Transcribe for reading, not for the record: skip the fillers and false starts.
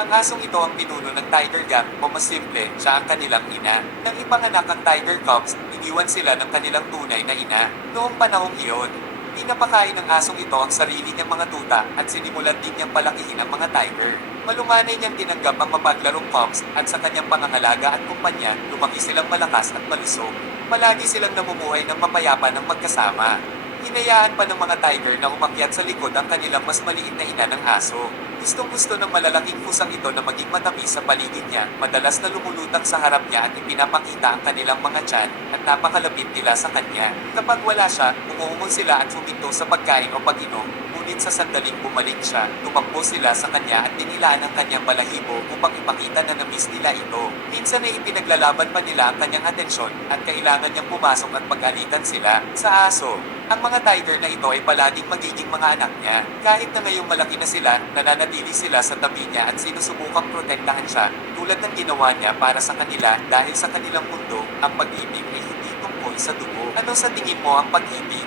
Ang asong ito ang pinuno ng Tiger Gang o mas simple, siya ang kanilang ina. Nang ipanganak ang Tiger Cubs, iniwan sila ng kanilang tunay na ina. Noong panahong iyon, pinapakain ng asong ito ang sarili niyang mga tuta at sinimulan din niyang palakihin ang mga tiger. Malumanay niyang tinanggap ang mapaglarong Cubs at sa kanyang pangangalaga at kumpanya, lumaki silang malakas at malusog. Palagi silang namumuhay ng mapayapa ng magkasama. Hinayaan pa ng mga tiger na umakyat sa likod ang kanilang mas maliit na ina ng aso. Gustong-gusto ng malalaking pusang ito na maging matamis sa paligid niya, madalas na lumulutang sa harap niya at ipinapakita ang kanilang mga tiyan at napakalapit nila sa kanya. Kapag wala siya, umuungol sila at huminto sa pagkain o pag-inom. Ngunit sa sandaling bumalik siya, tumakbo sila sa kanya at tinilaan ang kanyang balahibo upang ipakita na namiss nila ito. Minsan ay ipinaglalaban pa nila ang kanyang atensyon at kailangan niyang pumasok at pag-alitan sila. Sa aso, ang mga tiger na ito ay palaging magiging mga anak niya. Kahit na ngayong malaki na sila, nananatili sila sa tabi niya at sinusubukang protektahan siya, tulad ng ginawa niya para sa kanila dahil sa kanilang mundo, ang pag-ibig ay hindi tungkol sa dugo. Ano sa tingin mo ang pag-ibig?